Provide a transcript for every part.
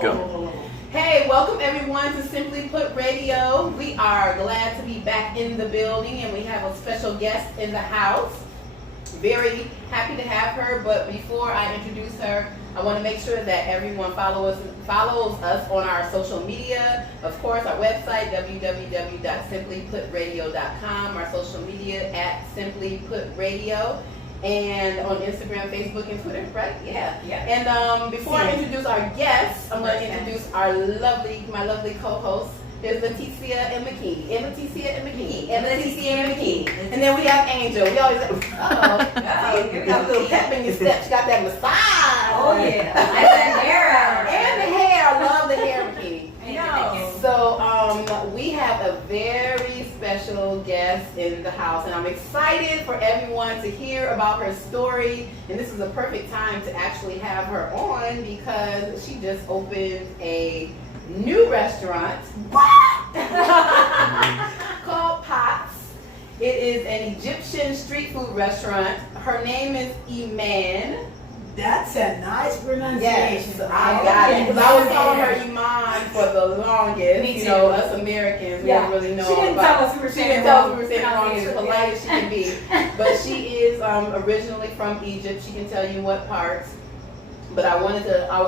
Go. Hey, welcome everyone to Simply Put Radio. We are glad to be back in the building and we have a special guest in the house. Very happy to have her, but before I introduce her, I want to make sure that everyone follows us on our social media. Of course, our website, www.simplyputradio.com, our social media at Simply Put Radio, and on Instagram, Facebook, and Twitter, right? Yeah. And before I introduce our guests, I'm going to introduce my lovely co-host. There's Leticia and McKinney. And Leticia and McKinney. And Leticia and McKinney. And then we have Angel. We always have, you got a little pep in your step. She got that massage. Oh, yeah. I like the hair. And the hair. I love the hair, McKinney. I know. So we have a very special guest in the house. And I'm excited for everyone to hear about her story. And this is a perfect time to actually have her on because she just opened a new restaurant called Pots. It is an Egyptian street food restaurant. Her name is Eman. That's a nice pronunciation. Yes, I got it. Because I was calling her Eman for the longest. Me too. You know, us Americans, we don't really know. She didn't tell us we were saying it wrong. As polite as she can be. But she is originally from Egypt. She can tell you what parts. But I was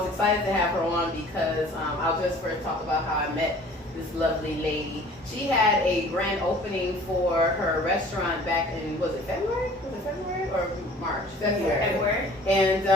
excited to have her on because I'll just first talk about how I met this lovely lady. She had a grand opening for her restaurant back in, was it February? Or March? February. And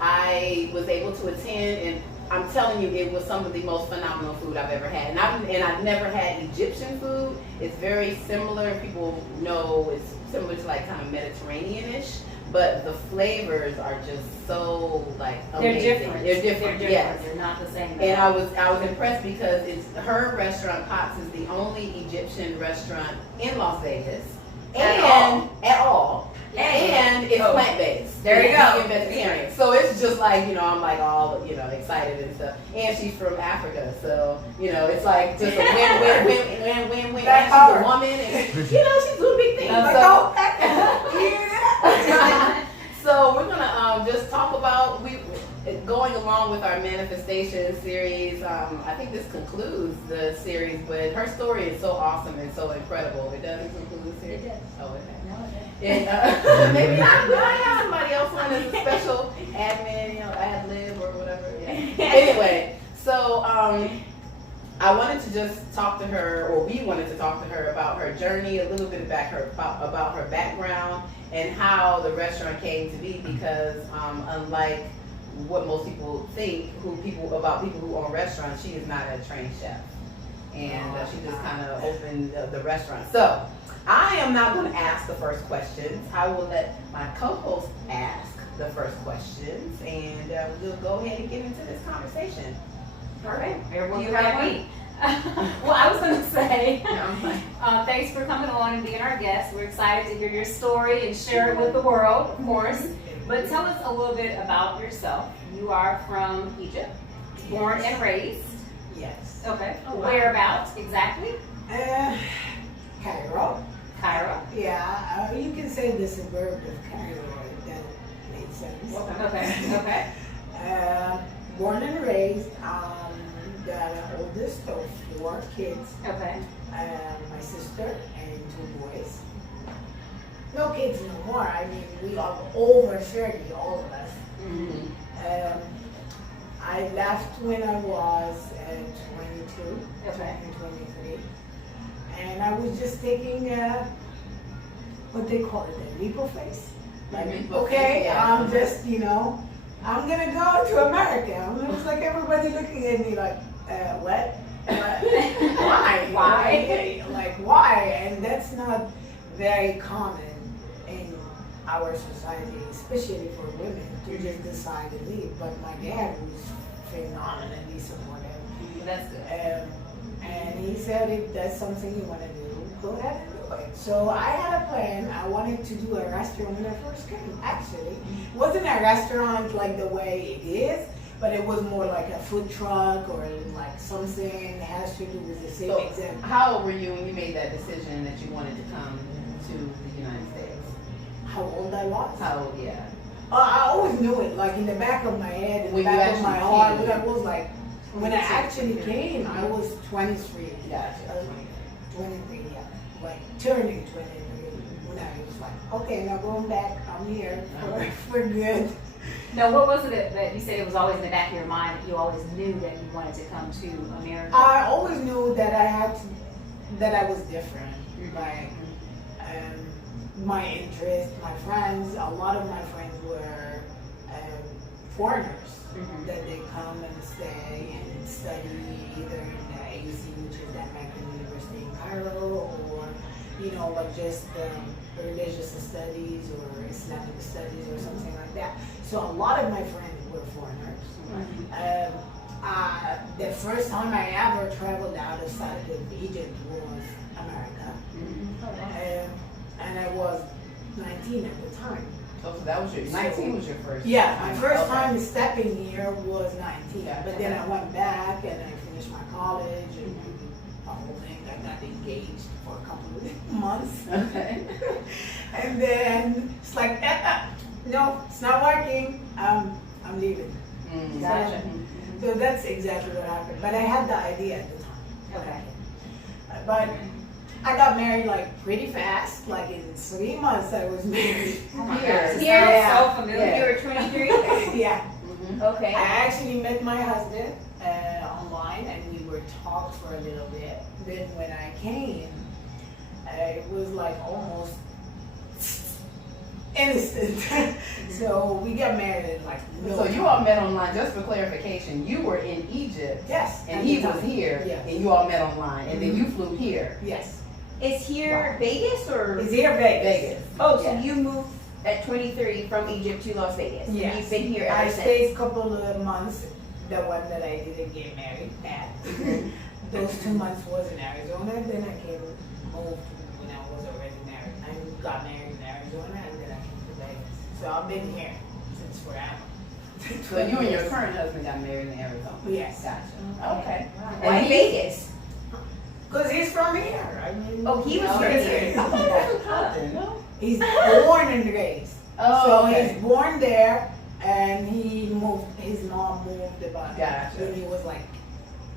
I was able to attend, and I'm telling you, it was some of the most phenomenal food I've ever had. And I've never had Egyptian food. It's very similar. People know it's similar to like kind of Mediterranean-ish. But the flavors are just so like amazing. They're different. Yes. They're not the same. And I was impressed because her restaurant Pots is the only Egyptian restaurant in Las Vegas at all. And it's plant-based. There you go. And vegetarian. So it's just like, I'm like all, excited and stuff. And she's from Africa. So, it's like just a win. And she's a woman and, she's doing big things. So we're going to just talk about, going along with our manifestation series. I think this concludes the series, but her story is so awesome and so incredible. It doesn't conclude the series? It does. Oh, okay. No, it does. And, maybe not. I have somebody else on as a special admin, ad lib or whatever. Yeah. Anyway, so I wanted to just talk to her, or we wanted to talk to her about her journey, a little bit about her background and how the restaurant came to be. Because unlike what most people think, about people who own restaurants, she is not a trained chef, and she just kind of opened the restaurant. So I am not going to ask the first questions. I will let my co-host ask the first questions, and we'll go ahead and get into this conversation. All right. Everyone, you have me. Well, I was going to say, thanks for coming on and being our guest. We're excited to hear your story and share it with the world, of course. But tell us a little bit about yourself. You are from Egypt, born and raised. Yes. Okay. Oh, wow. Whereabouts exactly? Cairo. Cairo. Yeah, you can say the suburb of Cairo. That makes sense. Okay. Born and raised. The oldest of 4 kids. Okay. My sister and 2 boys. No kids no more. I mean, we are over 30, all of us. Mm-hmm. I left when I was 22, Okay. 23. And I was just taking, what they call it, a leap of faith. Like, okay, yeah. I'm just, I'm going to go to America. And it was like everybody looking at me like, what? Why? Like, why? And that's not very common in our society, especially for women, to just decide to leave. But my dad was phenomenally supportive. That's good. And he said, if that's something you want to do, go ahead and do it. So I had a plan. I wanted to do a restaurant when I first came, actually. It wasn't a restaurant like the way it is, but it was more like a food truck or like something that has to do with the same exam. How old were you when you made that decision that you wanted to come to the United States? How old I was? How old, yeah. I always knew it, like in the back of my head, in the When back you of my actually heart. came. When I was like When I actually came, I was 23. Gotcha. I was like 23, yeah. Like turning 23. When I was like, okay, now going back, I'm here for good. Now, what was it that you said it was always in the back of your mind that you always knew that you wanted to come to America? I always knew that that I was different. Like, my interests, my friends, a lot of my friends were foreigners. That they come and stay and study either in the AC, which is the American University in Cairo, or like just religious studies or Islamic studies or something like that. So a lot of my friends were foreigners. The first time I ever traveled outside of Egypt was America, and I was 19 at the time. Oh, so that was 19 was your first. Yeah, my first time stepping here was 19. But then I went back and I finished my college and the whole thing. I got engaged for a couple of months. Okay. And then it's like, no, it's not working. I'm leaving. Gotcha. So that's exactly what happened. But I had the idea at the time. Okay. But I got married like pretty fast. Like in 3 months I was married. Oh my Here. gosh, this Here? sounds so familiar. You were 23? Yeah. Okay. I actually met my husband online and we were talked for a little bit. Then when I came, it was like almost instant. So we got married in like no So you all met online, just for clarification, you were in Egypt. Yes. And at he the was time. here, Yes. and you all met online, and then you flew here. Yes. Is here Vegas or? It's here Vegas. Vegas. Oh, so Yeah. you moved at 23 from Egypt to Las Vegas. Yes. And you've been here I ever stayed since. a couple of months, the one that I didn't get married at. Those 2 months was in Arizona, then I moved when I was already married. I got married in Arizona and then I came to Vegas. So I've been here since forever. So you and your current husband got married in Arizona. Yes. Gotcha. Okay. Why Vegas? Because he's from here. I mean, Oh, he was from here. No? he's born and raised. Oh, So okay. he's born there and he moved, his mom moved about Gotcha. when he was like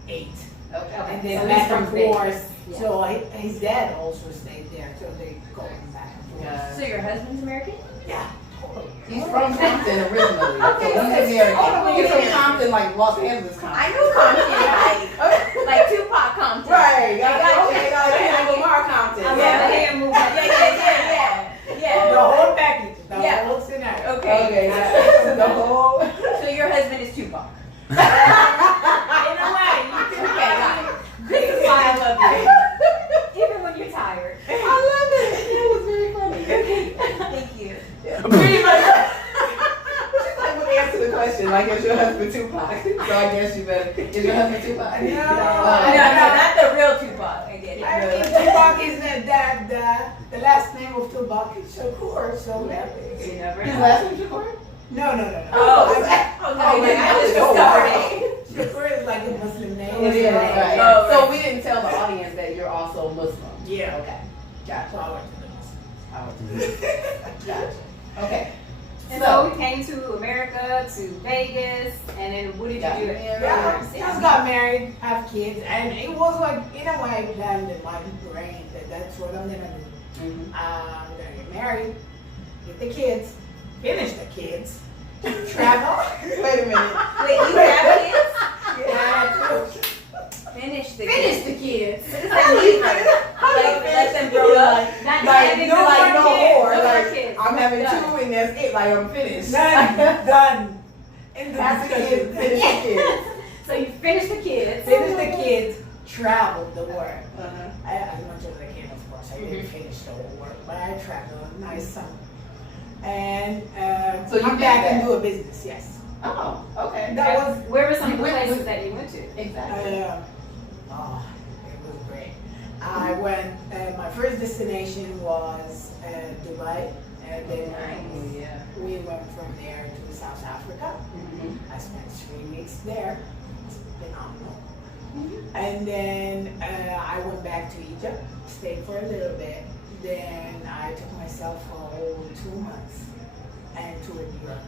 8. Okay. And So then he's back from and Vegas. forth. Yeah. So his dad also stayed there. So they go back and forth. Yeah. So your husband's American? Yeah, totally. He's from Compton originally. Okay, So he's American. oh, He's from okay. Compton, like Los Angeles, Compton. I know Compton, like Tupac Compton. Right. I got you. And Lamar Compton. I love Yeah. the hand movement. Yeah. The whole package, the Yeah. whole scenario. Okay. Okay. Gotcha. The whole. So your husband is Tupac. In a way. Okay, got it. This is why I love you. Even when you're tired. I love it. It was very funny. Thank you. Pretty much. She's like, let me answer the question. Like, is your husband Tupac? So I guess you better. Is your husband Tupac? No. No, not the real Tupac. I get it. I mean, Tupac is the last name of Tupac is Shakur, so You never His know. last name Shakur? no. Oh, I just discovered it. Shakur is like a Muslim name. It is, right. right. Oh, right. So we didn't tell the audience that you're also Muslim. Yeah. Okay. Gotcha. So I went to the Muslim. I was- Gotcha. Okay. And so we came to America, to Vegas, and then what did you Got do? married. Yeah, just got married, have kids, and it was like in a way planned in my brain that that's what I'm gonna do. Mhm. I'm gonna get married, get the kids, finish the kids, travel. Wait a minute. Wait, you have kids? Yeah, Finish the finish kids. the kids. What does that mean? Like, let them grow up. Not Like, having no, no like, no kids, more. no Like, more kids. I'm having Done. 2 and that's it. Like, I'm finished. Done. In the Have the kids, discussion. finish the kids. So you finished the kids. Finish the kids, travel the world. Uh-huh. As much as I can, of course. I didn't finish the whole work, but I traveled. Nice summer. And So you come did back that? and do a business, yes. Oh, okay. That was Where were some of the Wait, places wait. that you went to? Exactly. It was great. I went, my first destination was Dubai, and then Oh, yeah. we went from there to South Africa. Mhm. I spent 3 weeks there. It's phenomenal. Mm-hmm. And then I went back to Egypt, stayed for a little bit. Then I took myself for a whole 2 months and toured Europe.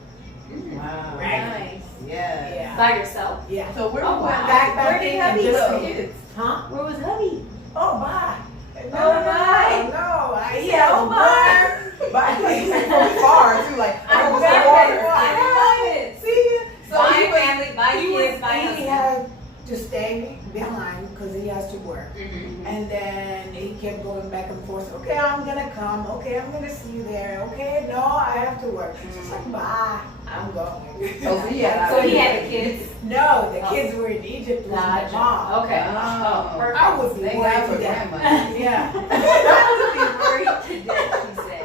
Wow. Right. Yeah. Yeah. By yourself? Yeah. So where Oh, was wow. Where did hubby just go? kids? Huh? Where was hubby? Oh, bye. No, Oh, bye. No, Yeah, oh, bye. But like from far too, like I was love the it. water. I love it. See, so Bye he was, family, bye kids, bye he husband. had to stay behind because he has to work. Mhm. And then he kept going back and forth. Okay, I'm gonna come. Okay, I'm gonna see you there. Okay, no, I have to work. She's like, bye, I'm going. Oh, so he had- So he had the kids? No, the kids were in Egypt with my Gotcha. mom. Okay. Oh. Oh, perfect. I would be Thank worried God for to death. grandma. Yeah. I would be worried to death, she said.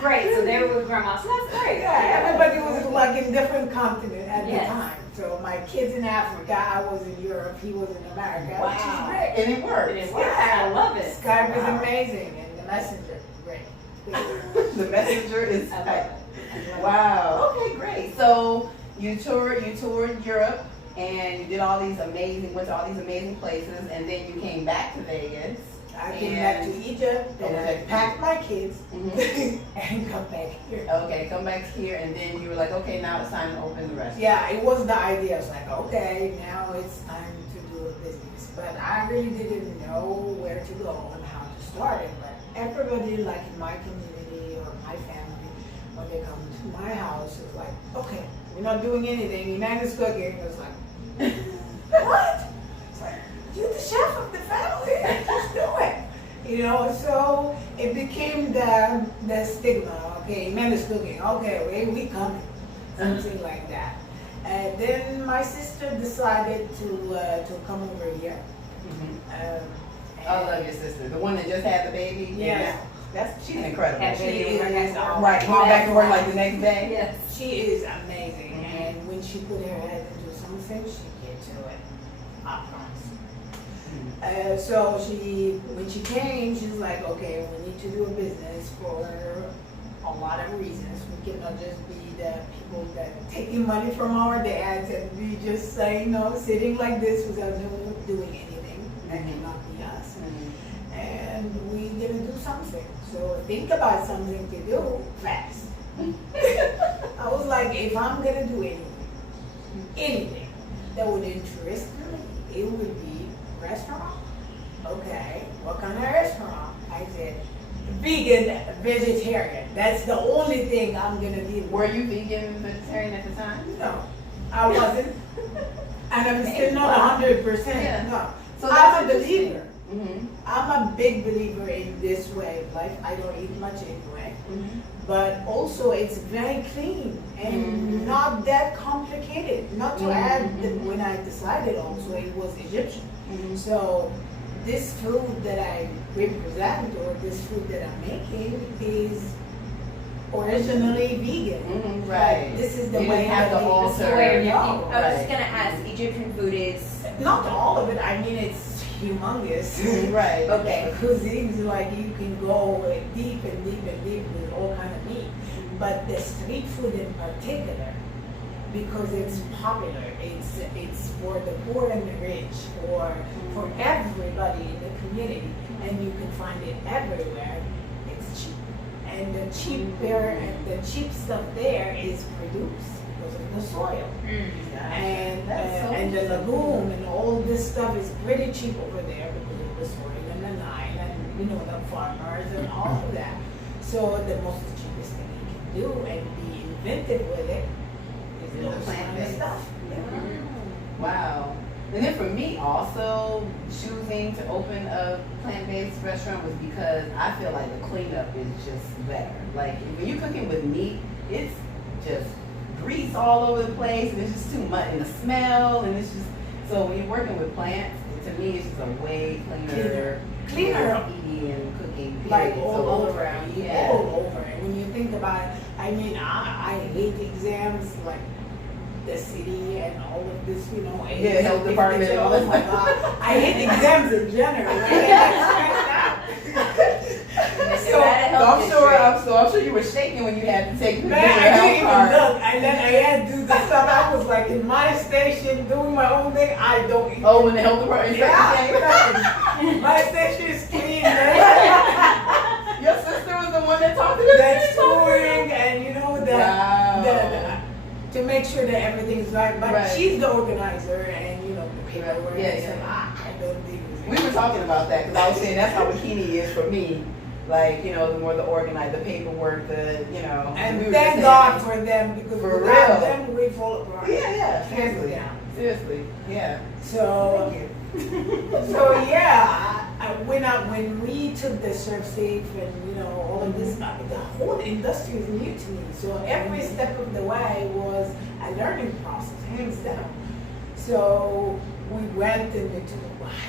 Great, so they were with grandma, so that's great. Yeah, everybody was like in different continent at Yes. the time. So my kids in Africa, I was in Europe, he was in America, which is Wow. great. And it worked. It works. I love it. Skype is Wow. amazing, and the messenger, great. The messenger is I love it. I love it. wow. Okay, great. So you toured Europe and you did all these amazing, went to all these amazing places, and then you came back to Vegas. I came back to Egypt, and Okay. I packed my kids Mhm. and come back here. Okay, come back here, and then you were like, okay, now it's time to open the restaurant. Yeah, it was the idea. It's like, okay, now it's time to do a business. But I really didn't know where to go and how to start it. But everybody, like in my community or my family, when they come to my house, it's like, okay, we're not doing anything. Eman is cooking. It's like, what? It's like, you're the chef of the family. Just do it. You know, so it became the stigma. Okay, Eman is cooking. Okay, we coming. Something like that. And then my sister decided to come over here. Mhm. I love your sister, the one that just had the baby. Yeah. That's she's incredible. Had She baby is with her next to right. Going back to work like the next day. Yes. She is amazing, and when she put her head into something, she gets to it. I promise. So when she came, she's like, okay, we need to do a business for a lot of reasons. We cannot just be the people that taking money from our dads and we just saying no, sitting like this without doing anything. That cannot be us. And we gonna do something. So think about something to do fast. I was like, if I'm gonna do anything that would interest me, it would be restaurant. Okay, what kind of restaurant? I said, vegan, vegetarian. That's the only thing I'm gonna do. Were you vegan and vegetarian at the time? No, I wasn't. And I'm still not 100%. Yeah. No. So I'm a that's believer. Mm-hmm. I'm a big believer in this way of life. I don't eat much anyway. Mm-hmm. But also it's very clean and Mhm. not that complicated. Not to add that Mhm. when I decided also it was Egyptian. Mm-hmm. So this food that I represent or this food that I'm making is originally vegan. Mm-hmm. But Right. this is the You way didn't have that to they- alter. the way of your No. people. I was just Right. gonna ask, Egyptian food is Not all of it. I mean, it's humongous. Right. okay. Cuisines, like you can go deep and deep and deep with all kind of meat. But the street food in particular, because it's popular, it's for the poor and the rich, for everybody in the community, and you can find it everywhere. It's cheap, and the cheap stuff there is produced because of the soil. And That's so and the interesting. lagoon and all this stuff is pretty cheap over there because of the soil and the Nile and the farmers and all of that. So the most cheapest thing you can do and be inventive with it is Is the those kind of plant-based. stuff. Wow. And then for me also, choosing to open a plant-based restaurant was because I feel like the cleanup is just better. Like when you're cooking with meat, it's just grease all over the place and it's just too much and the smell and it's just, so when you're working with plants, to me it's just a way cleaner Cleaner. eating and cooking. Like period. all So over, yeah. all over. And when you think about it, I mean, I hate exams like the city and all of this, and Yeah, health department and all Oh that my stuff. God, I hate exams in general. I get stressed out. So I'm sure you were shaking when you had to take the Man, I health didn't even card. look. And then I had to do the stuff. I was like in my station doing my own thing. I don't even. Oh, when the health department Yeah. My station is clean. Man. Your sister was the one that talked to the That's kids over there. touring and the Wow. to make sure that everything's right. But Right. she's the organizer, and you know the paperwork. Yeah, and yeah. stuff. I don't do We were talking about that because I was saying that's how bikini is for me. Like, you know, the more the organized, the paperwork, the, you know. And we were thank just God saying- for them, because For without real. them we fall apart. Yeah, Hands seriously. down. Seriously, yeah. So, so yeah, when we took the Surf Safe and you know all of this, the whole industry is new to me. So every step of the way was a learning process, hands down. So we went and we took,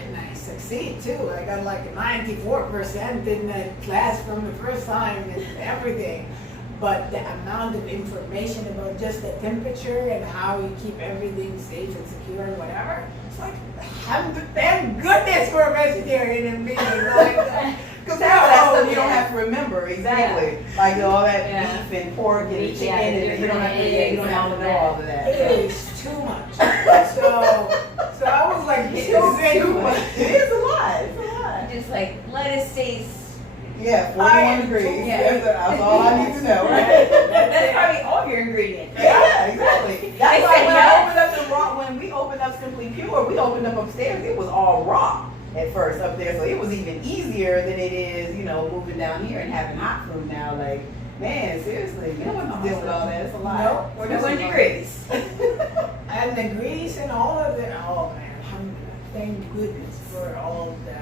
and I succeed too. I got like a 94% in that class from the first time and everything. But the amount of information about just the temperature and how you keep everything safe and secure and whatever, it's like, thank goodness for a vegetarian and vegan. Because now that stuff you don't have to remember exactly. Like all that Yeah. beef and pork and Meat, chicken yeah, and you don't have to, you don't have to know all of that. It is too much. So I was like, this is too much. It is a lot. It's a lot. Just like lettuce stays. Yeah, I 41 am degrees. too- That's all I need to know, right? That's probably all your ingredients. Yeah, exactly. That's They why say when yes. I opened up the raw, when we opened up Simply Pure, we opened up upstairs. It was all raw at first up there, so it was even easier than it is, you know, moving down here and having hot food now. Like, man, seriously, you don't want to deal with all that. It's a lot. Nope. We're doing degrees. And the grease and all of it, oh man, alhamdulillah. Thank goodness for all the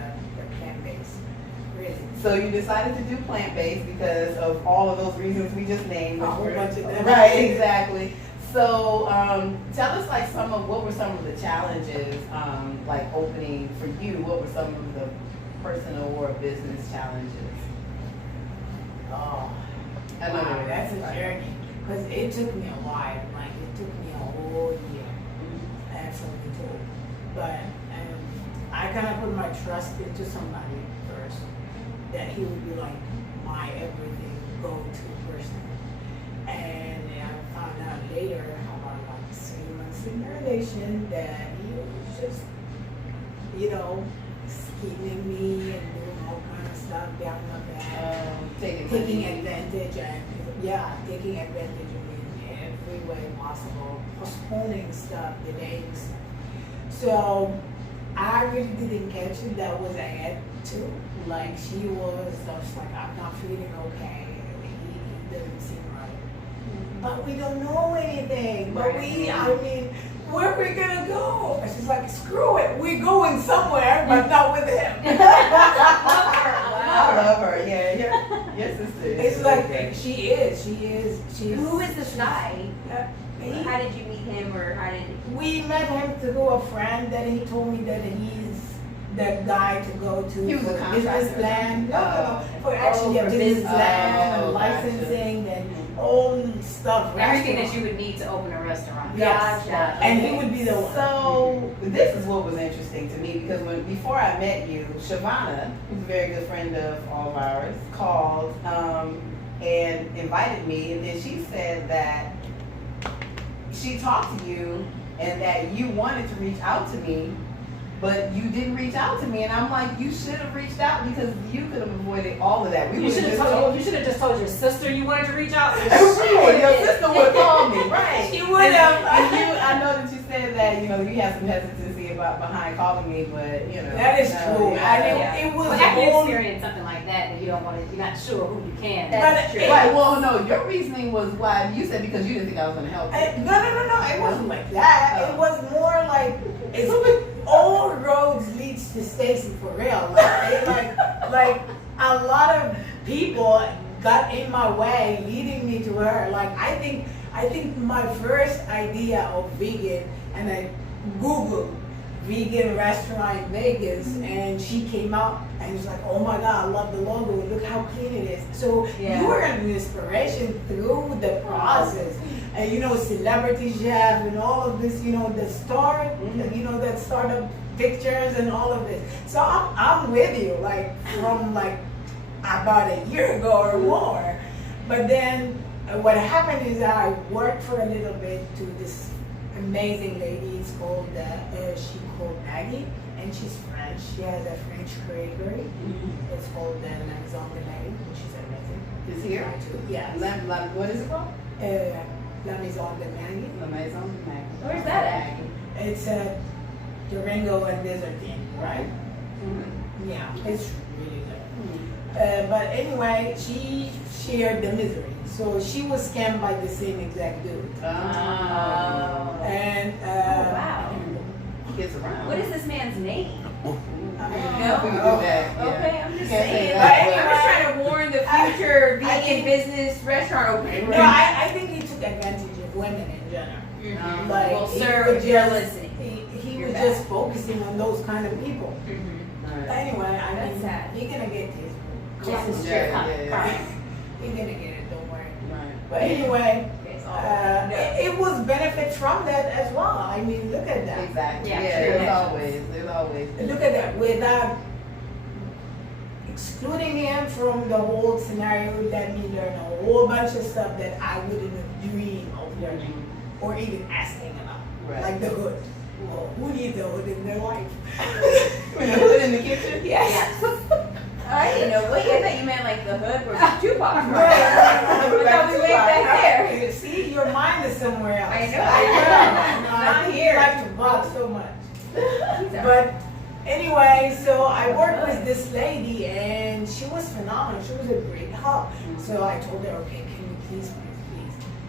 plant-based. Really. So you decided to do plant-based because of all of those reasons we just named. A whole bunch of them. Right, exactly. So tell us like what were some of the challenges like opening for you? What were some of the personal or business challenges? Oh, I know wow, that. that's a journey. Because it took me a while. Like, it took me a whole year. Absolutely too. But I kind of put my trust into somebody first. That he would be like my everything go-to person. And I found out later, about like 3 months in the relation, that he was just, you know, scheming me and doing all kind of stuff down my back. Taking advantage and taking advantage of me in every way possible, postponing stuff, delaying stuff. So I really didn't catch it. That was ahead too. Like she was just like, I'm not feeling okay. He doesn't seem right. But we don't know anything. But I mean, where are we gonna go? And she's like, screw it. We're going somewhere, but not with him. I love her. Yeah, your sister. It's like she's. Who is this guy? He- How did you meet him, or how did? We met him through a friend that he told me that he's the guy to go to He was a for contractor? business land. Oh. For actually Oh, a for business business. land Oh, and gotcha. licensing and all stuff. Everything that restaurant. you would need to open a restaurant. Yes. Gotcha. And he would be the one. So this is what was interesting to me because before I met you, Shavana, who's a very good friend of all of ours, called and invited me, and then she said that she talked to you and that you wanted to reach out to me, but you didn't reach out to me, and I'm like, you should have reached out because you could have avoided all of that. We You would should have just told your sister you wanted to reach out. Right, your sister would have called me, right? She would have. I know that you said that, you know, you had some hesitancy about behind calling me, but you know. That is no, true. yeah. I mean, Yeah. it was But after you all. experience something like that, and you don't want to, you're not sure who you can. That's But true. Right, well, no, your reasoning was why you said because you didn't think I was going to help you. No. It wasn't like that. It was more like it's all roads leads to Stacy for real. Like a lot of people got in my way, leading me to her. Like I think my first idea of vegan, and I Googled vegan restaurant in Vegas, and she came out and was like, oh my god, I love the logo, look how clean it is. So you were an inspiration through the process. And you know, celebrity chef and all of this, you know, the start, you know, that startup pictures and all of this. So I'm with you, like from like about a year ago or more. But then what happened is I worked for a little bit to this amazing lady. It's called she called Maggie, and she's French. She has a French category. It's called La Maison de Maggie, which is amazing. Is here? Yeah. What is it called? La Maison de Maggie. La Maison de Maggie. Where's that at? It's at Durango and Desert Inn, right? Yeah, it's really good. But anyway, she shared the misery. So she was scammed by the same exact dude. Oh. And Oh, wow. He gets around. What is this man's name? We can do that. Yeah. Okay, I'm just Can't say saying. that, I'm just trying to warn the future vegan business restaurant opening. no, I think he took advantage of women in general. Like, Well, he sir, was if you're just- listening. He You're was bad. just focusing on those kind of people. Right. Anyway, I That's mean, sad. you're gonna get his. Yes. Yeah. You're gonna get it, don't worry. Right. But anyway, It's all- it was benefits from that as well. I mean, look at that. Exactly. Yeah, Yeah, true. there's always. Look at that. Without excluding him from the whole scenario, let me learn a whole bunch of stuff that I wouldn't have dreamed of learning or even asking about. Right. Like the hood. Well, who needs a hood in their life? When the hood in the kitchen? Yes. I didn't know. Wait, I thought you meant like the hood where Tupac was. Right. What about we way back there? You see, your mind is somewhere else. I know. I Not think here. you like to box so much. But anyway, so I worked with this lady and she was phenomenal. She was a great help. So I told her, okay, can you please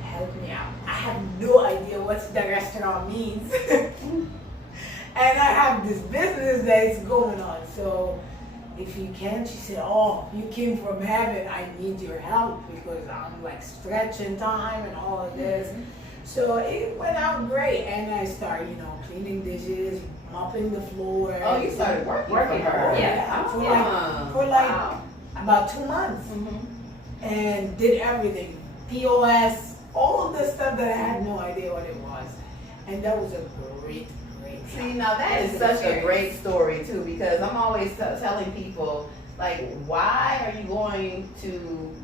help me out? I have no idea what the restaurant means. And I have this business that is going on. So if you can, she said, oh, you came from heaven. I need your help because I'm like stretching time and all of this. So it went out great. And I started, cleaning dishes, mopping the floor. Oh, you started working for Working for her. her, yeah. For like about 2 months. And did everything. POS, all of the stuff that I had no idea what it was. And that was a great See, now that is such a great story too, because I'm always telling people, like, why are you going to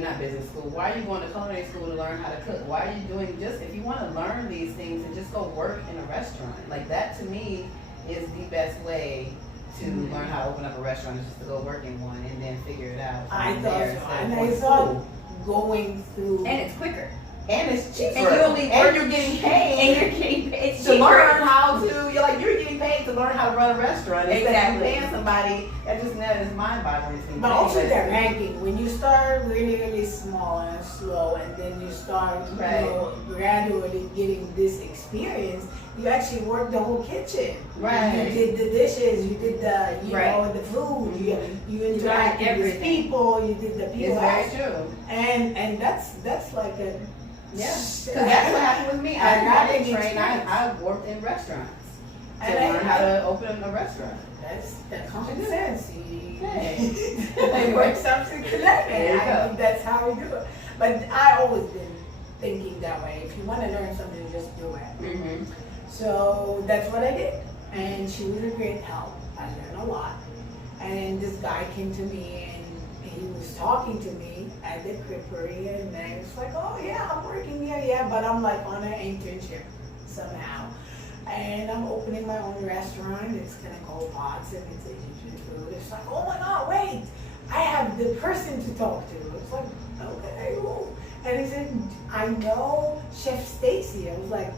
not business school? Why are you going to culinary school to learn how to cook? Why are you doing if you want to learn these things and just go work in a restaurant? Like that to me is the best way to learn how to open up a restaurant, is just to go work in one and then figure it out. I from thought there so. instead of And going I to thought school. going through. And it's quicker. And it's cheaper. And you only and work- you're getting paid. And you're getting paid. It's to cheaper. learn how to, you're getting paid to learn how to run a restaurant. Instead of Exactly. paying somebody, that is mind-boggling to me. But also the ranking, when you start really, really small and slow, and then you start, gradually getting this experience, you actually work the whole kitchen. Right. You did the dishes, you did the, Right. the food, you learn interacted with everything. people, you did the people. It's very true. And that's like a. Yeah. Because that's what happened with me. I didn't train. I worked in restaurants to And learn how to open a restaurant. That's common sense. Hey. It works something connected. There you I go. think that's how we do it. But I always been thinking that way. If you want to learn something, just do it. Mm-hmm. So that's what I did. And she was a great help. I learned a lot. And this guy came to me and he was talking to me at the creperie, and I was like, oh yeah, I'm working here, yeah, but I'm like on an internship somehow. And I'm opening my own restaurant. It's gonna call Pots and it's Asian food. It's like, oh my God, wait, I have the person to talk to. It's like, okay, who? And he said, I know Chef Stacy. I was like,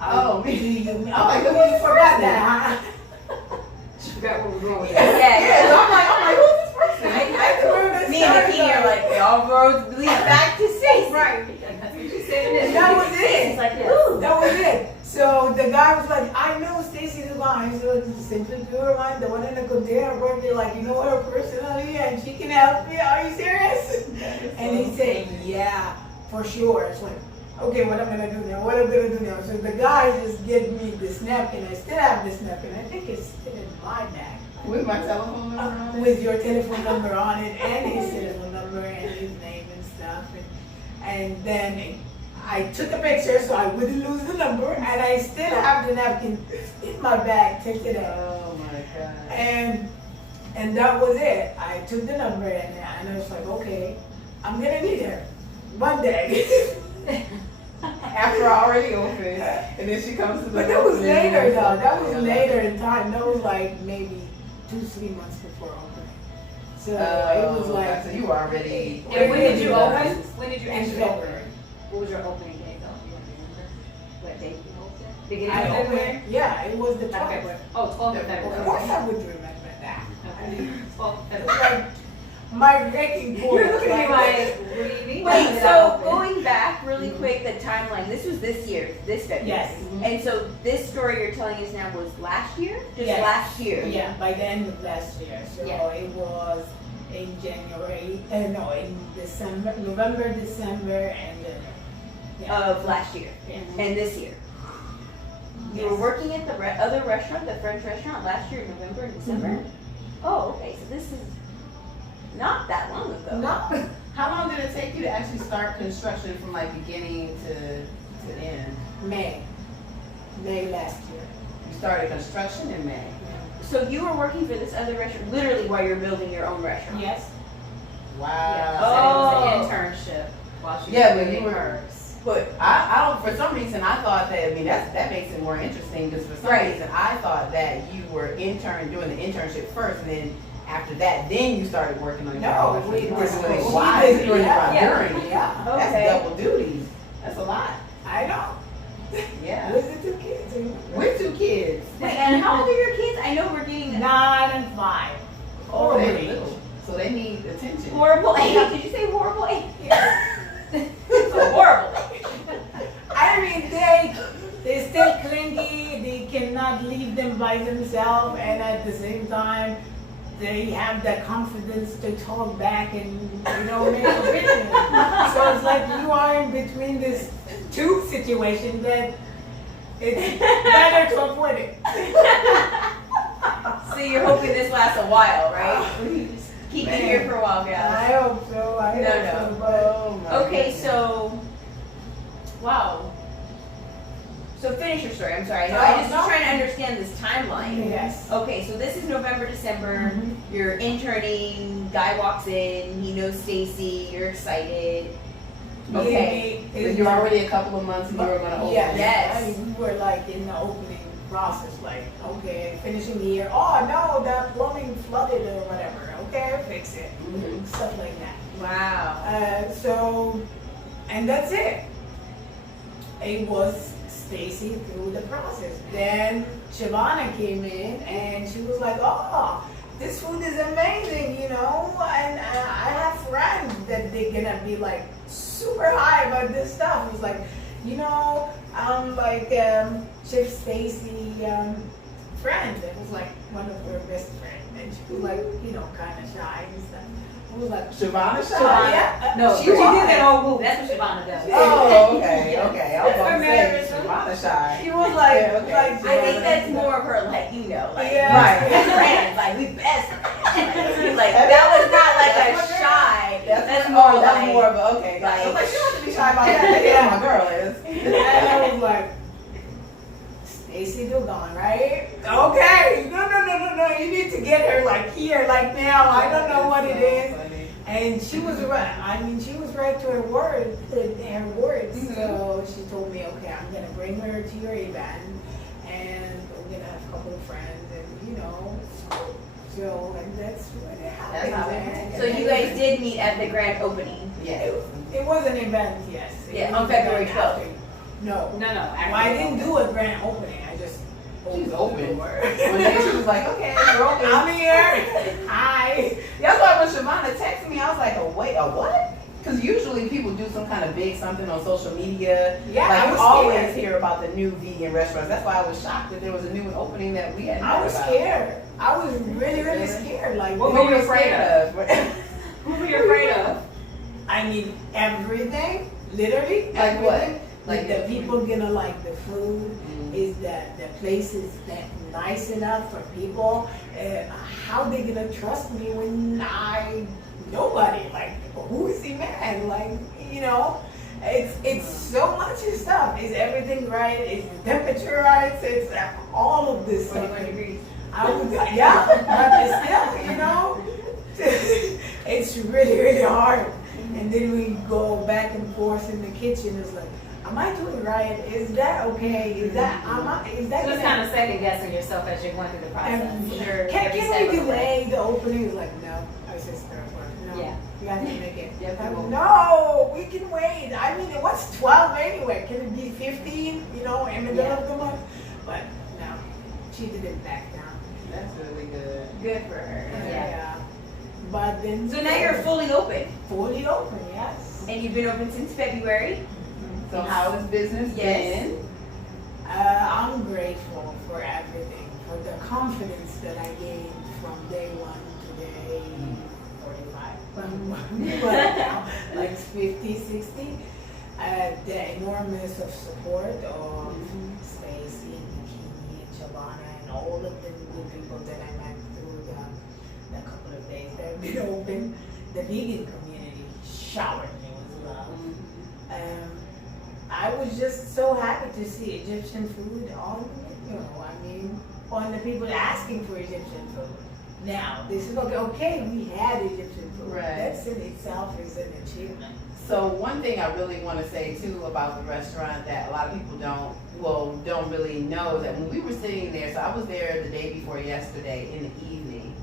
Oh, do you? I'm like, Oh, who you is this forgot person? that, huh? She forgot where we're going with Yeah, that. Yeah, so I'm like, who's this person? That's where it Me and the started. king are like, all roads lead back to Stacy. Right. That's what you said. And that was it. It's like, yeah. That was it. So the guy was like, I know Stacy the guy. He's like, simply pure one, the one in the container work. They're like, you know her personally and she can help me. Are you serious? And he said, yeah, for sure. It's like, okay, what I'm gonna do now? What I'm gonna do now? So the guy just gave me this napkin. I still have this napkin. I think it's still in my bag. With my telephone number on it? With your telephone number on it and his telephone number and his name and stuff. And then I took a picture so I wouldn't lose the number, and I still have the napkin in my bag till today. Oh my God. And that was it. I took the number and I was like, okay, I'm gonna need her one day. After I already opened, and then she comes to the But that was opening. later though. That was later in time. That was like maybe 2-3 months before opening. So it was like. so you were already. And when did you Yeah. open? When did you In actually open? February. What was your opening day though? what date you opened? Beginning I of February? opened, yeah, it was the Not 12th. February. Oh, 12th of Of February. course I would remember that. Okay. 12th of It's February. like my wrecking point. You're looking at me like, what do you mean? When Wait, did I so open? going back really quick, the timeline, this was this year, this February. Yes. And so this story you're telling us now was last year? Just Yes. last year? Yeah, by the end of last year. So Yeah. it was in January, no, in December, November, December, and then, yeah. Of last year Yeah. and this year. You were Yes. working at the other restaurant, the French restaurant, last year in November and December? Mhm. Oh, okay, so this is not that long ago. No, How long did it take you to actually start construction from like beginning to end? May last year. You started construction in May. So you were working for this other restaurant, literally while you're building your own restaurant? Yes. Wow. Yeah, Oh. so it was an internship while she Yeah, was but you doing were- hers. But I don't, for some reason, I thought that, I mean, that makes it more interesting, because for some Right. reason, I thought that you were doing the internship first, and then after that, then you started working on your No, own. we You were were doing it supposed while to, you were doing it yeah. while Yeah. during. Yeah, That's Okay. double duties. That's a lot. I know. Yeah. With the 2 kids. With 2 kids. Wait, and how old are your kids? I know we're getting 9 and 5. Oh, Horrible they're age. little. So they need attention. horrible age. Did you say horrible age? So horrible. I mean, they're still clingy. They cannot leave them by themselves, and at the same time, they have the confidence to talk back and make opinions. So it's like you are in between this 2 situation that it's better to avoid it. So you're hoping this lasts a while, right? Keep it here for a while, I guys. hope so. I No, hope no. so. But Oh, my Okay, goodness. so, wow. So finish your story, I'm sorry. No, No, I just no. was trying to understand this timeline. yes. Okay, so this is November, December, Mhm. you're interning, guy walks in, he knows Stacy, you're excited. Okay. But you're already a couple of months and you were gonna open. Yes. Yes. I mean, we were like in the opening process, like, okay, finishing the year. Oh no, the plumbing flooded or whatever. Okay, fix it. Mhm. Stuff like that. Wow. So, and that's it. It was Stacy through the process. Then Shavana came in and she was like, oh, this food is amazing, and I have friends that they're gonna be like super high about this stuff. It was like, Chef Stacy friend. It was like one of her best friends, and she was like, kind of shy and stuff. It was like, Shavana Shah? Shavana. yeah, No, she she did was. that old movie. That's what Shavana does. Oh, okay, okay. I was That's about her to say mannerism. Shavana Shah. She was like, Yeah, okay. like I think that's more of her, like, Yeah. Right. best friends, like, we best friends. Like, that was not like That's a what- shy. That's more more. That's like- more of a okay. like- I'm like, you don't have to be shy about that. Yeah, my girl is. And I was like, Stacy Dugan, right? Okay. No. You need to get her like here, like now. I don't know what it is. And she was right. I mean, she was right to her word, her words. Mhm. So she told me, okay, I'm gonna bring her to your event, and we're gonna have a couple of friends, and so and that's what it happened. That's how it And- happened. So you guys did meet at the grand opening. Yeah. It was an event, yes. It Yeah, was on an February event 12th. after. No. No. Well, I didn't do a grand opening. I just She's opened open. the door. One day she was like, okay, you're open. I'm here. Hi. That's why when Shavana texted me, I was like, oh wait, a what? Because usually people do some kind of big something on social media. Yeah, like I you was always scared. hear about the new vegan restaurants. That's why I was shocked that there was a new opening that we hadn't I heard was about. scared. I was really, really scared. Like, What What were you afraid of? What were you afraid of? I mean, everything. Literally. Like what? everything. Like the people gonna like the food. Is that the place is that nice enough for people? How they gonna trust me when nobody, like, who is Eman? Like, it's so much stuff. Is everything right? Is the temperature right? It's all of this stuff. 21 degrees. I would, yeah, but still, it's really, really hard. And then we go back and forth in the kitchen. It's like, am I doing right? Is that okay? Is that is that So it's gonna- kind of second guessing yourself as you're going through the process. Sure. Can every we step of the way. delay the opening? It's like, no, I said start work. No, Yeah. you have to make it. You have to move. No, we can wait. I mean, what's 12 anyway? Can it be 15, in the middle of the month? But no, she didn't back down. That's really good. Good for her. Yeah. But then. So now you're fully open, fully open, yes. and you've been open since February. So how has business Yes. been? I'm grateful for everything, for the confidence that I gained from day one to day 45. But now, like 50, 60. The enormous of support of Stacy and Bikini and Shabana and all of the good people that I met through the couple of days that have been open. The vegan community showered me with love. I was just so happy to see Egyptian food on the menu. I mean, on the people asking for Egyptian food. Now, this is okay, we had Egyptian food. Right. That in itself is an achievement. So one thing I really want to say too about the restaurant that a lot of people don't really know, that when we were sitting there, so I was there the day before yesterday in the evening,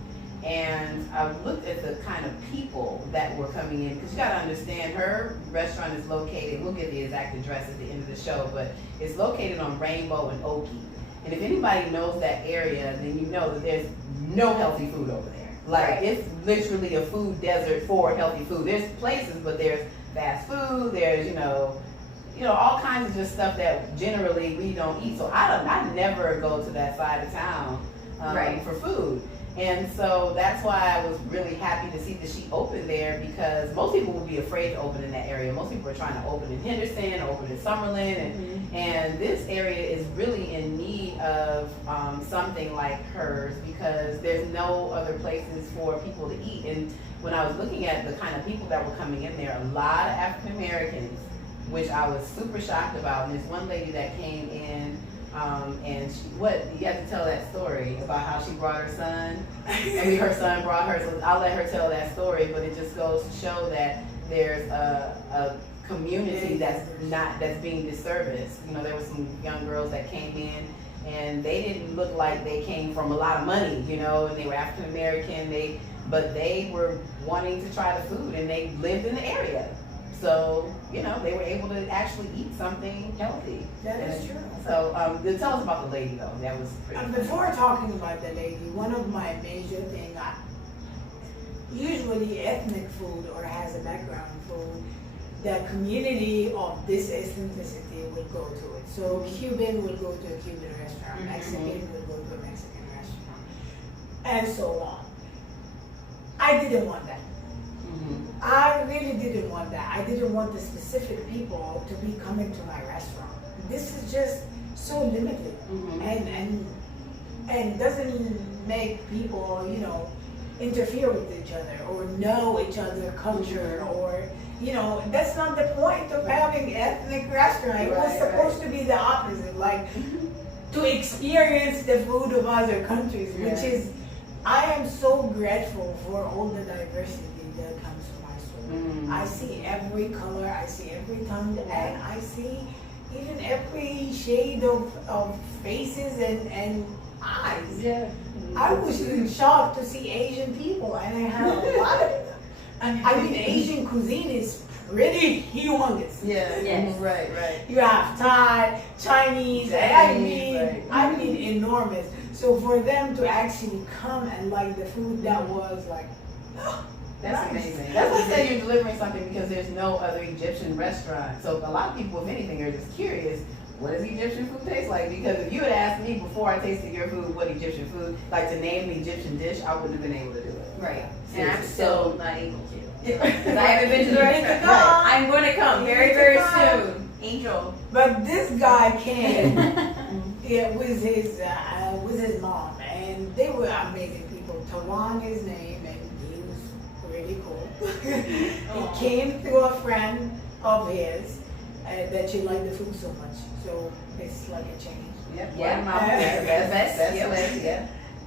and I looked at the kind of people that were coming in, because you got to understand, her restaurant is located, we'll get the exact address at the end of the show, but it's located on Rainbow and Oakey. And if anybody knows that area, then you know that there's no healthy food over there. Like, Right. it's literally a food desert for healthy food. There's places, but there's fast food, there's, all kinds of just stuff that generally we don't eat. So I never go to that side of town Right. for food. And so that's why I was really happy to see that she opened there, because most people would be afraid to open in that area. Most people are trying to open in Henderson, or open in Summerlin, and this area is really in need of something like hers, because there's no other places for people to eat. And when I was looking at the kind of people that were coming in there, a lot of African Americans, which I was super shocked about. And there's one lady that came in, and you have to tell that story about how she brought her son. I mean, her son brought her, so I'll let her tell that story, but it just goes to show that there's a community that's being disserviced. There were some young girls that came in, and they didn't look like they came from a lot of money, and they were African American, but they were wanting to try the food, and they lived in the area. So, they were able to actually eat something healthy. That is true. So, tell us about the lady, though. That was pretty. Before talking about the lady, one of my major things, usually ethnic food or has a background in food, the community of this ethnicity will go to it. So Cuban will go to a Cuban restaurant, Mexican will go to a Mexican restaurant, and so on. I didn't want that. I really didn't want that. I didn't want the specific people to be coming to my restaurant. This is just so limited, and doesn't make people, interfere with each other or know each other's culture, or that's not the point of having ethnic restaurant. It was supposed to be the opposite, like to experience the food of other countries, which is, I am so grateful for all the diversity that comes to my store. I see every color, I see every tongue, and I see even every shade of faces and eyes. Yeah. I was even shocked to see Asian people, and I have a lot of them. I mean, Asian cuisine is pretty humongous. Yeah. Yes. Right. You have Thai, Chinese, I mean enormous. So for them to actually come and like the food, that was like, That's nice. amazing. That's what say you're delivering something, because there's no other Egyptian restaurant. So a lot of people, if anything, are just curious, what does Egyptian food taste like? Because if you had asked me before I tasted your food what Egyptian food, like to name an Egyptian dish, I wouldn't have been able to do it. Right. Seriously. And I'm still not able to. Yeah. Because I haven't been to the You need to restaurant. come. I'm going to come You very, need to very come. soon. Angel. But this guy came with his mom, and they were amazing people. Tawan, his name, and he was really cool. He came through a friend of his that she liked the food so much. So it's like a change. Yep. Yeah. Word of mouth. That's Yeah. the way.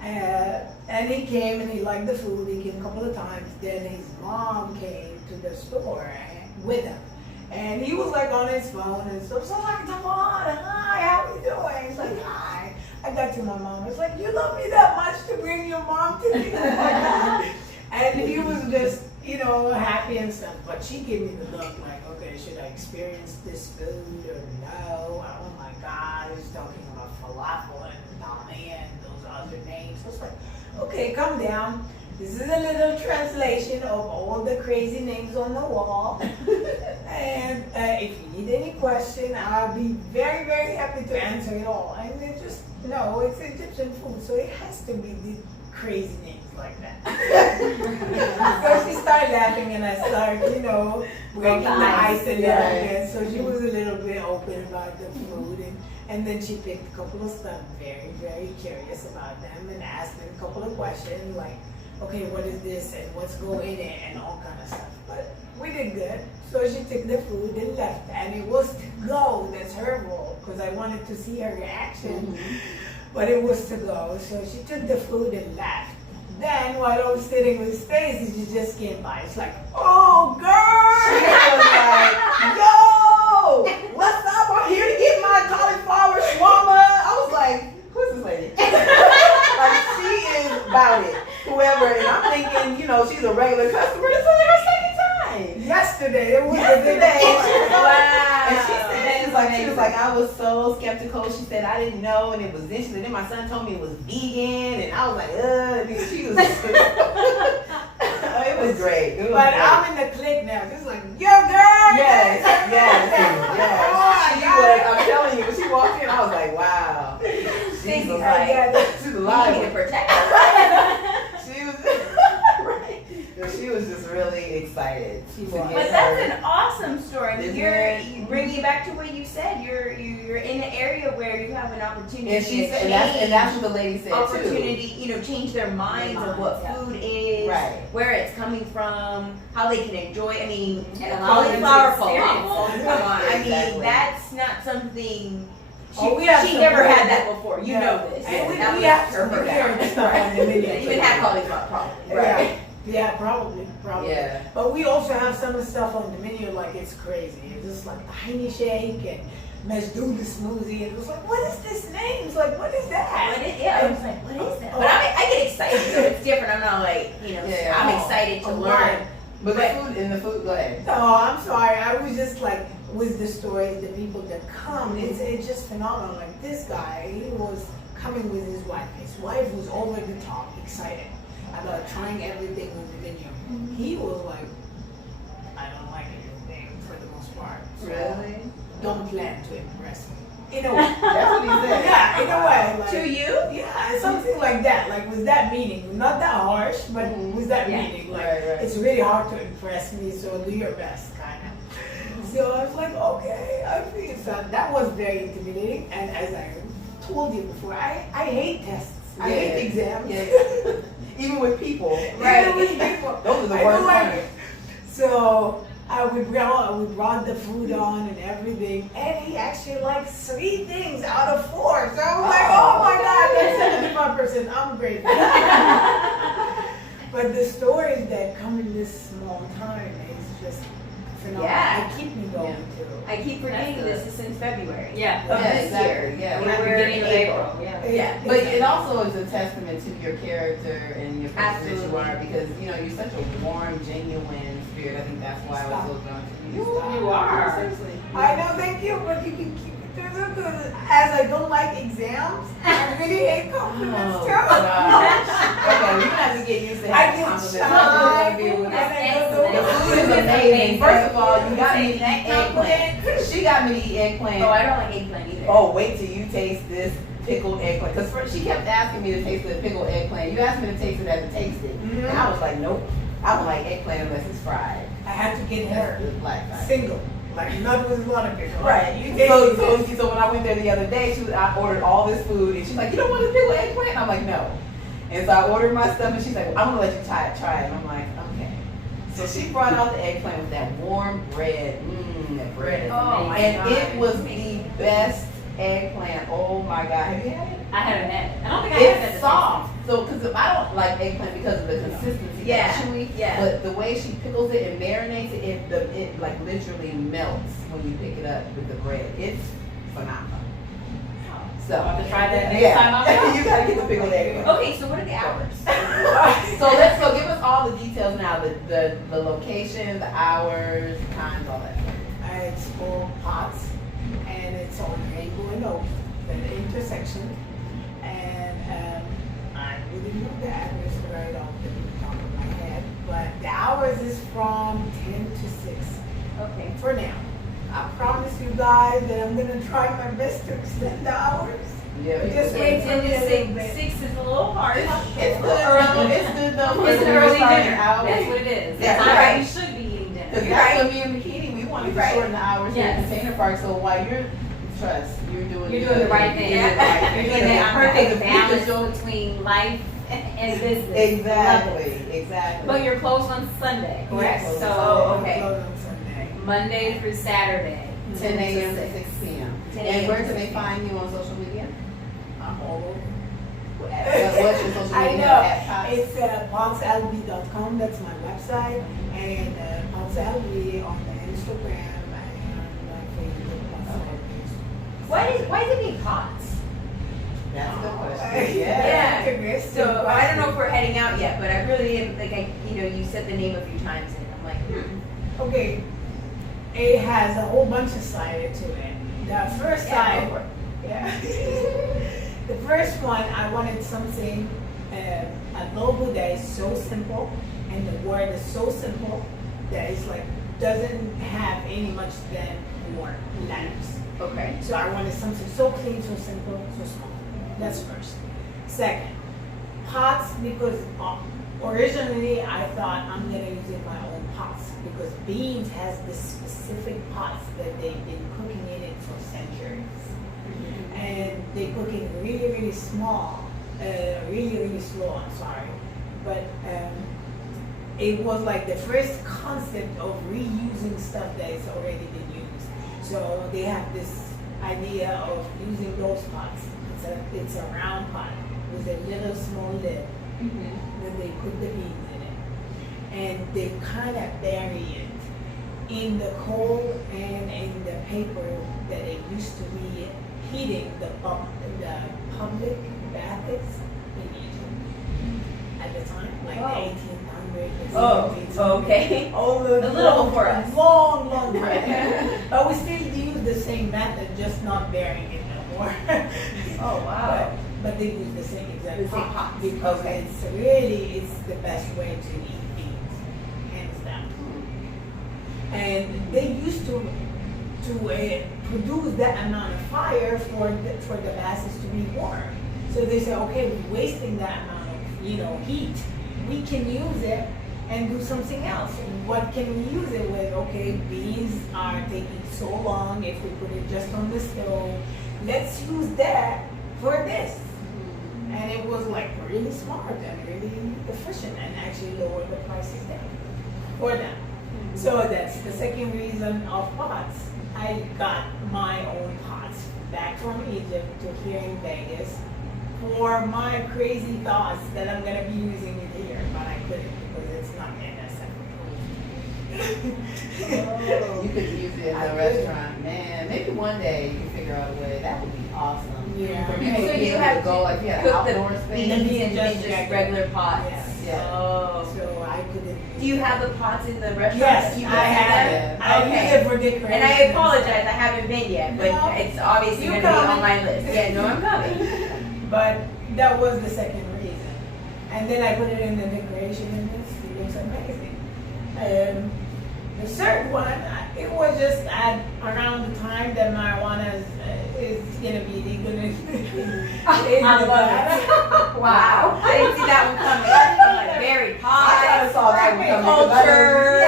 Yeah. And he came and he liked the food. He came a couple of times. Then his mom came to the store with him. And he was like on his phone and stuff. So I'm like, come on, hi, how you doing? He's like, hi. I got to my mom. It's like, you love me that much to bring your mom to me? Oh my God. And he was just, you know, happy and stuff. But she gave me the look like, okay, should I experience this food or no? Oh my God, he's talking about falafel and dami and those other names. So it's like, okay, calm down. This is a little translation of all the crazy names on the wall. And if you need any question, I'll be very, very happy to answer it all. And it just, no, it's Egyptian food, so it has to be the crazy names like that. So she started laughing and I started, you know, breaking the ice a little bit. So she was a little bit open about the food. And then she picked a couple of stuff, very, very curious about them, and asked them a couple of questions like, okay, what is this and what's going in it and all kind of stuff. But we did good. So she took the food and left. And it was to go. That's her role because I wanted to see her reaction. But it was to go. So she took the food and left. Then while I was sitting with Stacy, she just came by. It's like, oh, girl! She was like, yo, what's up? I'm here to get my cauliflower shawarma. I was like, who's this lady? Like, she is about it. Whoever, and I'm thinking, you know, she's a regular customer. This is only her second time. Yesterday, it was Yesterday. Wow. And she said, she was like, I was so skeptical. She said, I didn't know, and it was this. And then my son told me it was vegan, and I was like, ugh. And she was, it was great. It was But great. I'm in the clique now. Just like, yo, girl! Yes. Oh, She I was, got I'm telling you, when she walked in, I was like, wow. She's a I got it. she's a You lot need to of protect her. She was right. She was just really excited. She to was. get But that's an awesome story. I mean, Isn't you're it? bringing it back to what you said. You're in an area where you have an opportunity And she to said, change. and that's what the lady said Opportunity, you know, change their minds of what Yeah. food is, Right. where it's coming from, how they can enjoy. I mean, And allow them to cauliflower experience. falafel. Come on, I mean, Exactly. that's not something. She, Oh, we have she some never really- had that before. You Yeah. know this. And we That was have her some first weird time. stuff on the menu. They even have cauliflower, probably. Right. Yeah, probably. Yeah. But we also have some stuff on the menu like it's crazy. It's just like tahini shake and mesdoula smoothie. And it was like, what is this name? It's like, what is that? What is, yeah, I was like, what is that? But I get excited. So it's different. I'm not like, you know, Yeah. I'm excited to Oh, learn. But the food, go ahead. No, I'm sorry. I was just like, with the stories, the people that come, it's just phenomenal. Like this guy, he was coming with his wife. His wife was over the top excited about trying everything on the menu. He was like, I don't like anything for the most part. So Really? don't plan to impress me. In a way. That's what he said. Yeah, in a way. Like, To you? yeah, something like that. Like with that meaning. Not that harsh, but with that Yeah. meaning. Like Right. it's really hard to impress me, so do your best, kind of. So I was like, okay, I feel so. That was very intimidating. And as I told you before, I hate tests. I hate exams. Yeah. Even with people. Right. With people. Those are the I worst don't like ones. it. So we brought the food on and everything, and he actually liked 3 things out of 4. So I was like, oh my God, that's 75%. I'm grateful. But the stories that come in this small time is just phenomenal. Yeah. They keep me going too. I keep forgetting this is since February. Yeah. Of Yeah, this year. exactly. Yeah. We're We're beginning of in April. Yeah. Yeah. But it also is a testament to your character and your person that you Absolutely. are, because you know you're such a warm, genuine spirit. I think that's why I was so drawn to you. You are. Seriously. I know, thank you, but you can keep it because as I don't like exams, I really hate compliments Oh, too. gosh. Okay, we're gonna have to get used to I having get compliments. shy. Be able to- That's The excellent. food is amazing. First of all, you got me to eat That eggplant. She got me to eat eggplant. Oh, I don't like eggplant either. Oh, wait till you taste this pickled eggplant. Because she kept asking me to taste the pickled eggplant. You asked me to taste it as a tasted. And I was like, nope. I don't like eggplant unless it's fried. I had to get That's her the black side. single, like not with a lot of people. Right. You So when I went there the other day, I ordered all this food, and she's like, you don't want this pickled eggplant? And I'm like, no. And so I ordered my stuff, and she's like, I'm gonna let you try it. And I'm like, okay. So she brought out the eggplant with that warm bread. That bread is Oh, amazing. my And God. it was the best eggplant. Oh my God. Have you had it? I haven't had it. I don't think I have had It's the soft. So, because I don't like eggplant because of the consistency, Yeah. it's chewy. Yeah. But the way she pickles it and marinates it, it like literally melts when you pick it up with the bread. It's phenomenal. So I'll have to try that next yeah. time I'm out. You gotta get the pickled eggplant. Okay, so what are the hours? So let's go. Give us all the details now. The location, the hours, times, all that. It's called Pots, and it's on Rainbow and Oak, the intersection. And I really know the address right off the top of my head, but the hours is from 10 to 6 Okay. for now. I promise you guys that I'm gonna try my best to extend the hours. Yeah. Just Yeah, wait 10 for me to a little bit. 6 is a little hard. It's good. It's good though. It's an We're early starting dinner. out. That's what it is. Yeah, That's you're why right. you should be eating dinner. Because You're that's right. what me and Bikini, we wanted to You're right. shorten the hours here Yes. in Container Park. So while you're You're doing the right thing. You're doing the right thing. You're getting that perfect Because balance you'll- between life and business. Love Exactly. it. Exactly. But you're closed on Sunday, correct? Yes. So Oh, okay. Close on Sunday. Monday through Saturday. 10 a.m. to 6 p.m. 10 And where a.m. can to they 6 find you on social media? I'm all over. What's your social I media? know. At Pots? It's potslb.com. That's my website. And potslb on the Instagram and Facebook. Why is it being pots? That's a good question. Yeah. Yeah. So I don't know if we're heading out yet, but I really am, like, you said the name a few times and I'm like, Okay. It has a whole bunch of side to it. The first Yeah, side. go for it. Yeah. The first one, I wanted something, a logo that is so simple, and the word is so simple that it's like doesn't have any much than 4 letters. Okay. So I wanted something so clean, so simple, so small. That's first. Second, pots, because originally I thought I'm gonna use it my own pots because Beans has this specific pots that they've been cooking in it for centuries. And they cook it really, really small, really, really slow, I'm sorry. But it was like the first concept of reusing stuff that is already been used. So they have this idea of using those pots. It's a round pot with a little small lid. Then they put the beans in it. And they kind of bury it in the coal and in the paper that it used to be heating the public baths in Egypt at the time, like Oh. the 1800s. Oh, okay. All the A little for us. long time. But we still use the same method, just not burying it no more. Oh, wow. But they use the same exact The same pot pots. because Okay. it's the best way to eat beans, hands down. And they used to produce that amount of fire for the bases to be warm. So they say, okay, we're wasting that amount of heat. We can use it and do something else. What can we use it with? Okay, beans are taking so long if we put it just on the stove. Let's use that for this. And it was like really smart and really efficient and actually lowered the prices down for them. So that's the second reason of pots. I got my own pots back from Egypt to here in Vegas for my crazy thoughts that I'm gonna be using it here, but I couldn't because it's not NSF. You could use it in I a could. restaurant, man. Maybe one day you can figure out a way. That would be awesome. Yeah. For people So to be you able have to go, to like, yeah, cook the outdoor beans space. in just Just regular pots. Yes. Yeah. Oh. So I couldn't. Do you have the pots in the restaurant? Yes, You I can have see it. them? I Okay. use it for decoration. And I apologize, I haven't been yet, but No. it's obviously You going to be on coming. my list. Yeah, no, I'm coming. But that was the second reason. And then I put it in the decoration and it looks amazing. The third one, it was just around the time that marijuana is going to be legal in I love Nevada. Wow. I didn't see that one coming. I'm like, very I pots, kinda saw that one coming. culture.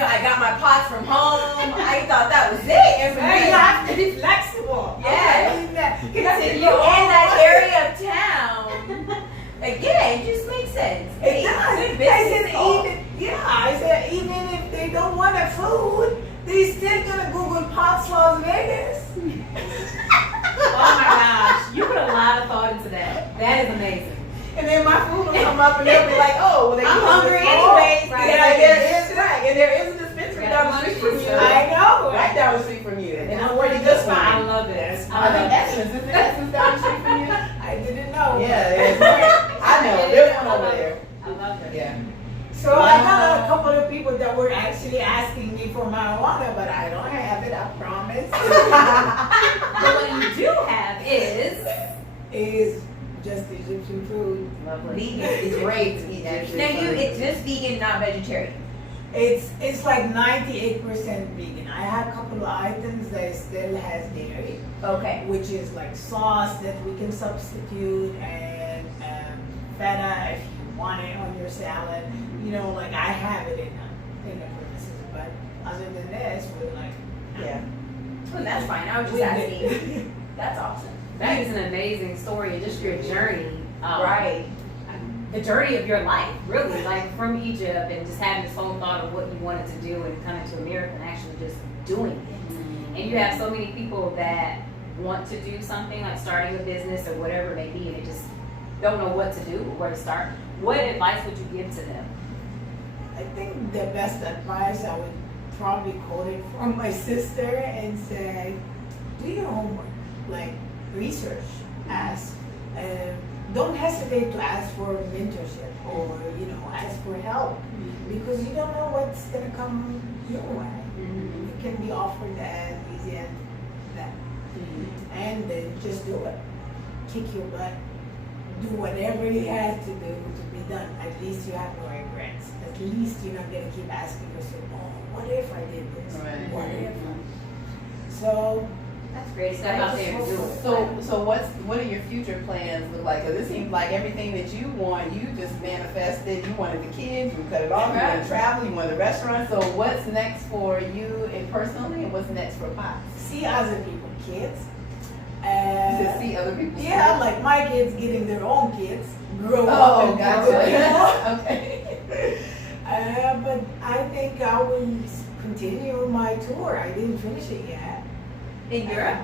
I got my pots from home. I thought that was it. And for You me, have to be flexible. Yeah. Continue you in that area of town. Like, yeah, it just makes sense. It does. Good I business said, call. I said, even if they don't want a food, they still gonna Google Pots Las Vegas. Oh my gosh, you put a lot of thought into that. That is amazing. And then my food will come up and they'll be like, oh, well, they I'm give us hungry this anyways. food. Right. Yeah, there is, right. And there is a dispensary Yeah, down the street from you. I know. Right down the street from you. And And I'm I'm already pretty just good. I fine. love it. I think Essence, is it Essence down the street from you? I didn't know. Yeah, it's I know. There's one over there. I love it. Yeah. So I got a couple of people that were actually asking me for marijuana, but I don't have it, I promise. But what you do have is Is just Egyptian food. Vegan is great. Now it's just vegan, not vegetarian. It's like 98% vegan. I have a couple of items that still has dairy, Okay. which is like sauce that we can substitute and feta if you want it on your salad. You know, like I have it in the premises, but other than this, we're like, Yeah. Well, that's fine. I was just we asking. did. That's awesome. that is an amazing story and just your journey. Right. The journey of your life, really, like from Egypt and just having this whole thought of what you wanted to do and coming to America and actually just doing it. And you have so many people that want to do something like starting a business or whatever it may be and they just don't know what to do or where to start. What advice would you give to them? I think the best advice I would probably quote it from my sister and say, do your homework, like research, ask, don't hesitate to ask for mentorship or ask for help because you don't know what's gonna come your way. It can be offered as easy as that, and then just do it. Kick your butt. Do whatever you have to do to be done. At least you have no regrets. At least you're not gonna keep asking yourself, oh, what if I did this? Right. What if? So That's great. Step out there and do it. So what are your future plans look like? Because it seems like everything that you want, you just manifested. You wanted the kids, you cut it off, you want to travel, you want the restaurant. So what's next for you and personally, and what's next for Pops? see other people, kids. To see other people. Yeah, like my kids getting their own kids, grow up Oh, and grow up. gotcha. Okay. But I think I will continue my tour. I didn't finish it yet. In Europe?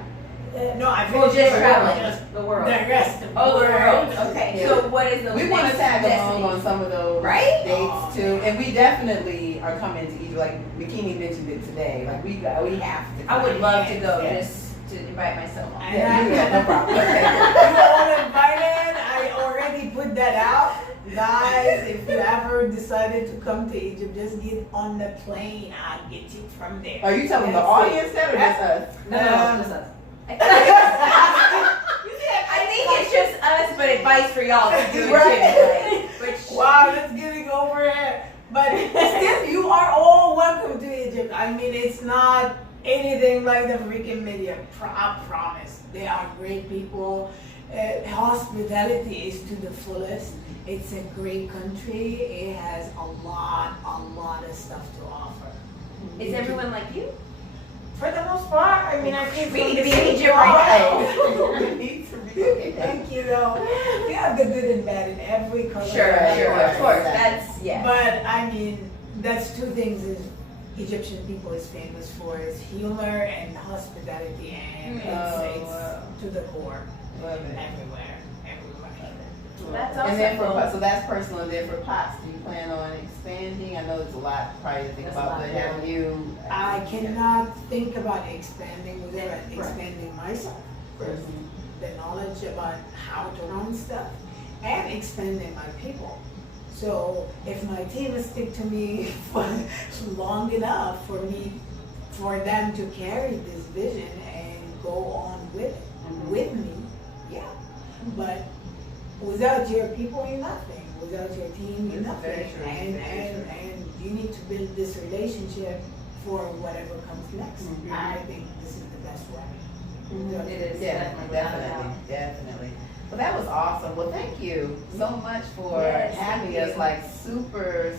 No, I Well, finished just it. traveling. Just The world. the rest of Oh, the world. world. Okay. Yeah. So what is the We want to next tag along destination? on some of those Right? dates too, and we definitely are coming to Egypt. Like Bikini mentioned it today. Like we have to. I would love to go Yeah. just to invite myself on. Yeah, you got no problem. Okay. You're all invited. I already put that out. Guys, if you ever decided to come to Egypt, just get on the plane. I'll get you from there. Are you telling the Yes. audience that or just us? No, just us. I think it's just us, but advice for y'all to do it Right. too. Like, which, Wow, that's getting over it. But still, you are all welcome to Egypt. I mean, it's not anything like the freaking media. I promise. They are great people. Hospitality is to the fullest. It's a great country. It has a lot of stuff to offer. is everyone like you? For the most part, I mean, I think We need to be in Egypt right Oh, we need to be. Thank you, though. You have the good and bad in every country. Sure, of course. Exactly. That's, yeah. But I mean, that's two things is Egyptian people is famous for is humor and hospitality, and it's to the core. Love it. Everywhere. That's And then awesome. so that's personal. And then for Pops, do you plan on expanding? I know it's a lot probably to think That's a about, lot, but yeah. have you? I cannot think about expanding without expanding myself first. The knowledge about how to run stuff and expanding my people. So if my team will stick to me for long enough for them to carry this vision and go on with it, with me, yeah. But without your people, you're nothing. Without your team, you're That's very nothing. true. And you need to build this relationship for whatever comes next. Mhm. I think this is the best way. It is Yeah, without a doubt. definitely. Well, that was awesome. Well, thank you so much for Yes, having thank us. you. Like super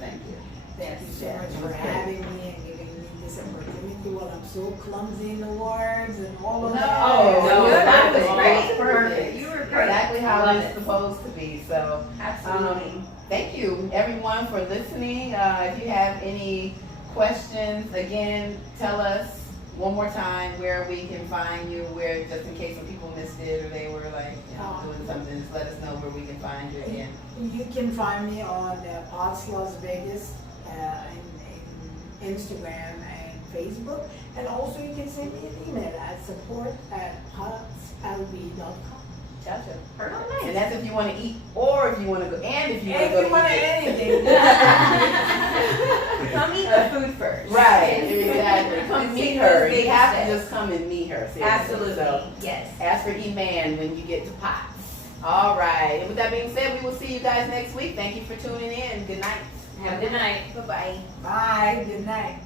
thank you. Thank you so Yeah, much it for was great. having me and giving me this opportunity while I'm so clumsy in the words and all of No, that. no, that was perfect. great. Perfect. You were great. Exactly how Love it's it. supposed to be. So, Absolutely. thank you everyone for listening. If you have any questions, again, tell us one more time where we can find you, where just in case some people missed it or they were like, doing something, just let us know where we can find you again. You can find me on Pots Las Vegas in Instagram and Facebook, and also you can send me an email at support@potslv.com. Gotcha. Perfect. And that's if you want to eat, or if you want to go, and if you want to If go you want to eat. anything. Come eat the food first. Right, exactly. Come Just meet take her. those You baby have to steps. just come and meet her. Seriously. Absolutely. So, Yes. ask for Eman when you get to Pots. All right. And with that being said, we will see you guys next week. Thank you for tuning in. Good night. Have a good night. Bye-bye. Bye. Good night.